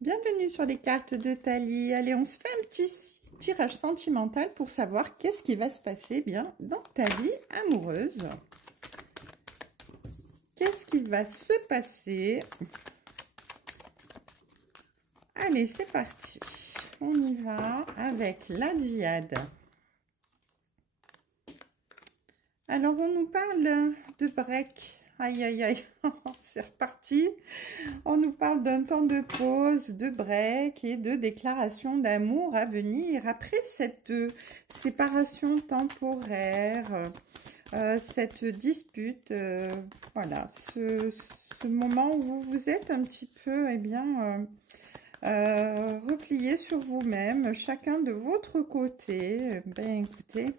Bienvenue sur les cartes de Thalie. Allez, on se fait un petit tirage sentimental pour savoir qu'est-ce qui va se passer bien dans ta vie amoureuse. Qu'est-ce qui va se passer? Allez, c'est parti. On y va avec la Diade. Alors, on nous parle de break. Aïe, aïe, aïe, c'est reparti. On nous parle d'un temps de pause, de break et de déclaration d'amour à venir. Après cette séparation temporaire, cette dispute, voilà, ce moment où vous vous êtes un petit peu, eh bien, replié sur vous-même, chacun de votre côté, ben écoutez,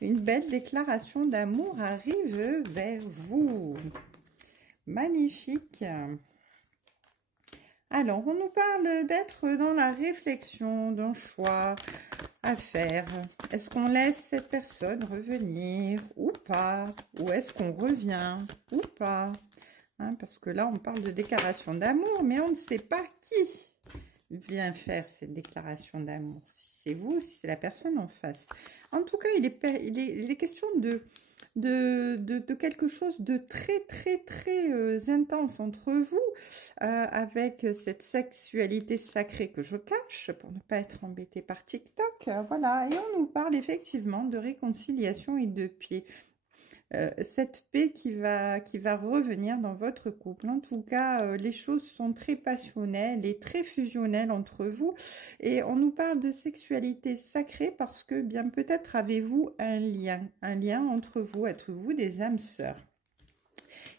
une belle déclaration d'amour arrive vers vous. Magnifique. Alors, on nous parle d'être dans la réflexion d'un choix à faire. Est-ce qu'on laisse cette personne revenir ou pas? Ou est-ce qu'on revient ou pas? Hein, parce que là, on parle de déclaration d'amour, mais on ne sait pas qui vient faire cette déclaration d'amour. Si c'est vous, si c'est la personne en face. En tout cas, il est question de quelque chose de très intense entre vous, avec cette sexualité sacrée que je cache pour ne pas être embêtée par TikTok. Voilà, et on nous parle effectivement de réconciliation et de paix. Cette paix qui va revenir dans votre couple. En tout cas, les choses sont très passionnelles et très fusionnelles entre vous. Et on nous parle de sexualité sacrée parce que bien peut-être avez-vous un lien entre vous, êtes-vous des âmes sœurs.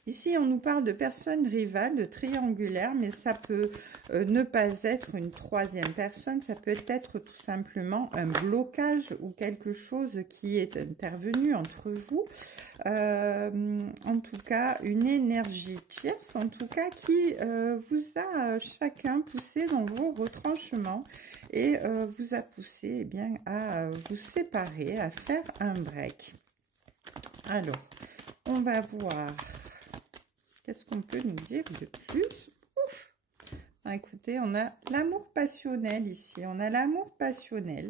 Ici, on nous parle de personnes rivales, de triangulaires, mais ça peut ne pas être une troisième personne. Ça peut être tout simplement un blocage ou quelque chose qui est intervenu entre vous. En tout cas, une énergie tierce, en tout cas, qui vous a chacun poussé dans vos retranchements et vous a poussé eh bien, à vous séparer, à faire un break. Alors, on va voir... Qu'est-ce qu'on peut nous dire de plus? Ouf. Ah, écoutez, on a l'amour passionnel ici. On a l'amour passionnel.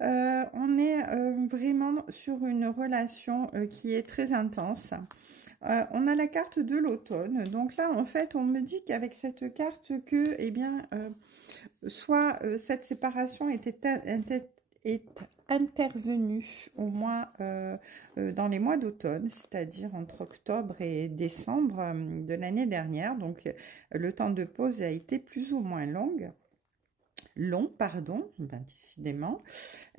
On est vraiment sur une relation qui est très intense. On a la carte de l'automne. Donc là, en fait, on me dit qu'avec cette carte que, eh bien, soit cette séparation est intervenue au moins dans les mois d'automne, c'est-à-dire entre octobre et décembre de l'année dernière. Donc, le temps de pause a été plus ou moins long, pardon, ben, décidément.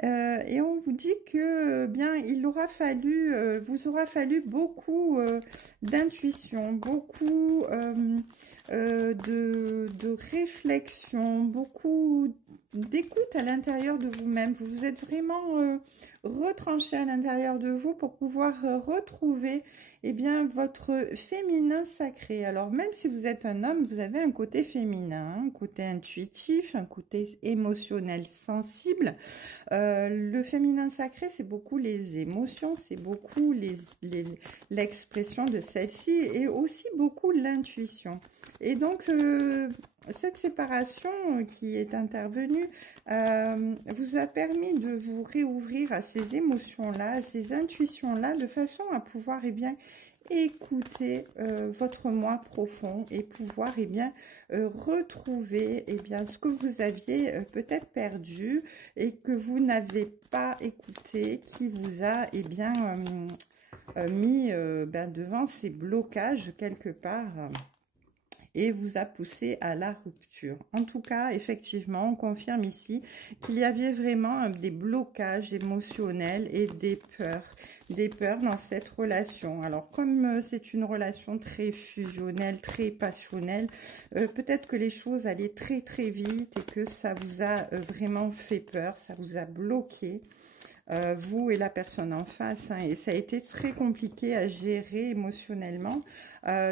Et on vous dit que bien il aura fallu, vous aura fallu beaucoup d'intuition, beaucoup de réflexion, beaucoup d'écoute à l'intérieur de vous-même. Vous vous êtes vraiment retranché à l'intérieur de vous pour pouvoir retrouver eh bien, votre féminin sacré. Alors, même si vous êtes un homme, vous avez un côté féminin, un côté intuitif, un côté émotionnel sensible. Le féminin sacré, c'est beaucoup les émotions, c'est beaucoup l'expression de celle-ci et aussi beaucoup l'intuition. Et donc, cette séparation qui est intervenue vous a permis de vous réouvrir à ces émotions-là, à ces intuitions-là, de façon à pouvoir, eh bien, écouter votre moi profond et pouvoir eh bien retrouver eh bien ce que vous aviez peut-être perdu et que vous n'avez pas écouté, qui vous a eh bien mis ben, devant ces blocages quelque part et vous a poussé à la rupture. En tout cas, effectivement, on confirme ici qu'il y avait vraiment des blocages émotionnels et des peurs dans cette relation. Alors, comme c'est une relation très fusionnelle, très passionnelle, peut-être que les choses allaient très vite et que ça vous a vraiment fait peur, ça vous a bloqué. Vous et la personne en face, hein, et ça a été très compliqué à gérer émotionnellement.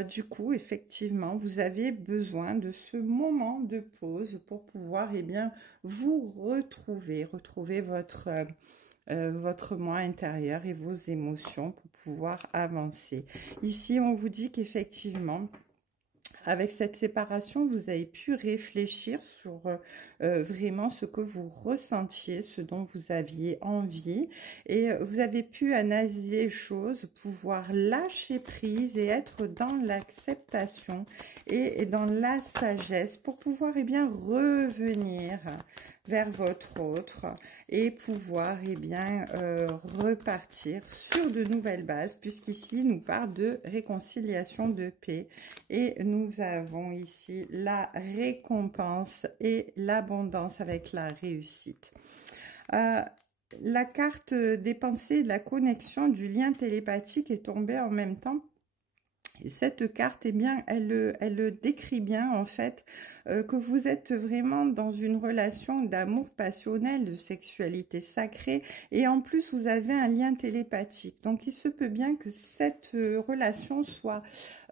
Du coup, effectivement, vous avez besoin de ce moment de pause pour pouvoir, eh bien, vous retrouver votre moi intérieur et vos émotions pour pouvoir avancer. Ici, on vous dit qu'effectivement, avec cette séparation, vous avez pu réfléchir sur vraiment ce que vous ressentiez, ce dont vous aviez envie. Et vous avez pu analyser les choses, pouvoir lâcher prise et être dans l'acceptation et dans la sagesse pour pouvoir bien revenir vers votre autre et pouvoir bien repartir sur de nouvelles bases, puisqu'ici il nous parle de réconciliation, de paix, et nous avons ici la récompense et l'abondance avec la réussite. La carte des pensées et de la connexion, du lien télépathique est tombée en même temps. Et cette carte, eh bien, elle décrit bien en fait que vous êtes vraiment dans une relation d'amour passionnel, de sexualité sacrée, et en plus vous avez un lien télépathique. Donc il se peut bien que cette relation soit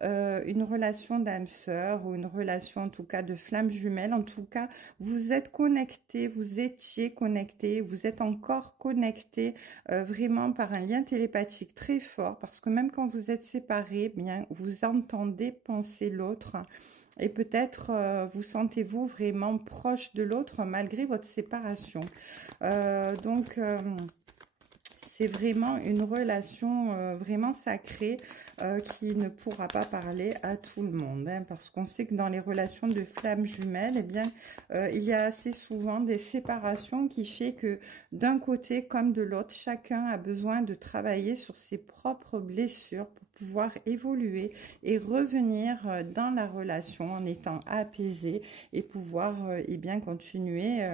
une relation d'âme sœur ou une relation en tout cas de flamme jumelle. En tout cas, vous êtes connectés, vous étiez connectés, vous êtes encore connectés vraiment par un lien télépathique très fort, parce que même quand vous êtes séparés, bien vous entendez penser l'autre et peut-être vous sentez-vous vraiment proche de l'autre malgré votre séparation. C'est vraiment une relation vraiment sacrée qui ne pourra pas parler à tout le monde, hein, parce qu'on sait que dans les relations de flammes jumelles, eh bien, il y a assez souvent des séparations qui fait que d'un côté comme de l'autre, chacun a besoin de travailler sur ses propres blessures pour pouvoir évoluer et revenir dans la relation en étant apaisé et pouvoir bien continuer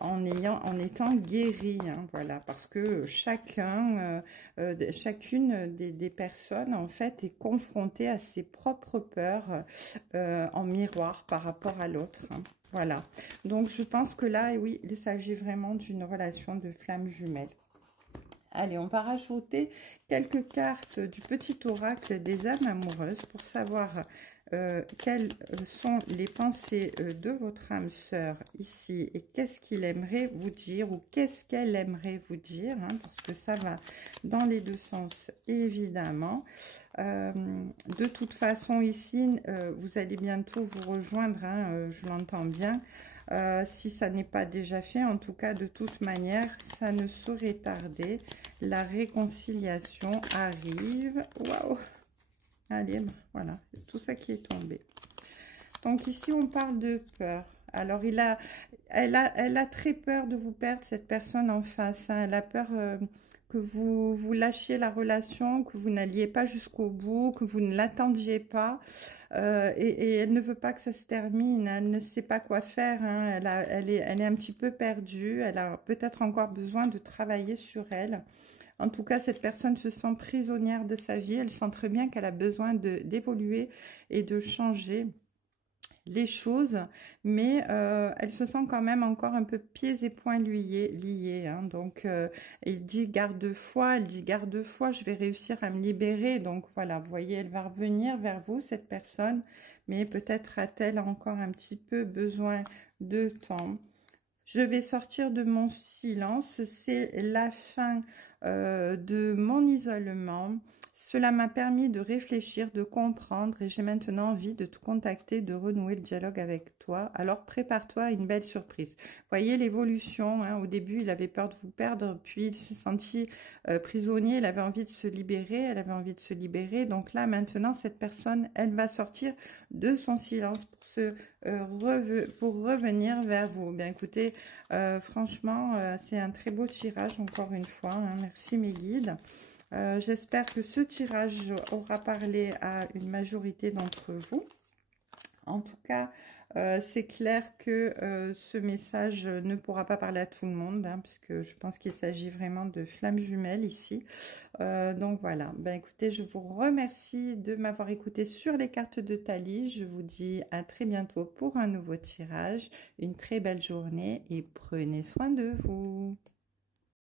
en étant guéri, hein, voilà, parce que chacune des personnes en fait est confrontée à ses propres peurs en miroir par rapport à l'autre, hein, voilà. Donc je pense que là, oui, il s'agit vraiment d'une relation de flamme jumelle. Allez, on va rajouter quelques cartes du petit oracle des âmes amoureuses pour savoir quelles sont les pensées de votre âme sœur ici et qu'est-ce qu'il aimerait vous dire ou qu'est-ce qu'elle aimerait vous dire, hein, parce que ça va dans les deux sens évidemment. De toute façon ici, vous allez bientôt vous rejoindre, hein, je l'entends bien. Si ça n'est pas déjà fait, en tout cas de toute manière ça ne saurait tarder, la réconciliation arrive. Waouh, allez, voilà, tout ça qui est tombé. Donc ici on parle de peur. Alors elle a très peur de vous perdre, cette personne en face, hein. Elle a peur que vous lâchiez la relation, que vous n'alliez pas jusqu'au bout, que vous ne l'attendiez pas. Et elle ne veut pas que ça se termine, elle ne sait pas quoi faire, hein. Elle est un petit peu perdue, elle a peut-être encore besoin de travailler sur elle. En tout cas, cette personne se sent prisonnière de sa vie, elle sent très bien qu'elle a besoin d'évoluer et de changer les choses, mais elle se sent quand même encore un peu pieds et poings liés, hein. Donc elle dit garde-foi, je vais réussir à me libérer. Donc voilà, vous voyez, elle va revenir vers vous, cette personne, mais peut-être a-t-elle encore un petit peu besoin de temps. Je vais sortir de mon silence, c'est la fin de mon isolement. Cela m'a permis de réfléchir, de comprendre et j'ai maintenant envie de te contacter, de renouer le dialogue avec toi. Alors prépare-toi à une belle surprise. Voyez l'évolution, hein. Au début, il avait peur de vous perdre, puis il se sentit prisonnier, il avait envie de se libérer, elle avait envie de se libérer. Donc là, maintenant, cette personne, elle va sortir de son silence pour revenir vers vous. Bien écoutez, franchement, c'est un très beau tirage, encore une fois, hein. Merci mes guides. J'espère que ce tirage aura parlé à une majorité d'entre vous. En tout cas, c'est clair que ce message ne pourra pas parler à tout le monde, hein, puisque je pense qu'il s'agit vraiment de flammes jumelles ici. Donc voilà, ben, écoutez, je vous remercie de m'avoir écouté sur les cartes de Thalie. Je vous dis à très bientôt pour un nouveau tirage. Une très belle journée et prenez soin de vous.